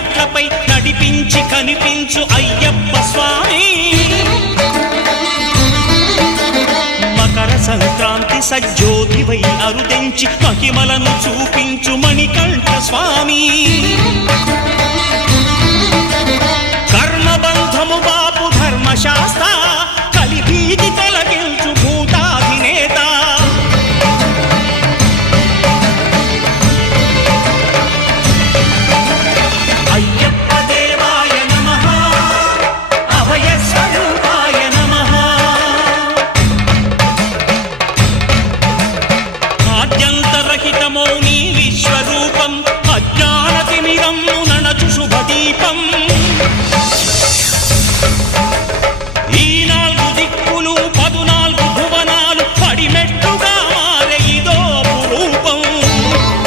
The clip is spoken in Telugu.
మెట్లపై నడిపించి కనిపించు అయ్యప్ప స్వామి మకర సంక్రాంతి సజ్జోతివై అరుదెంచి మహిమలను చూపించు మణికంఠ స్వామి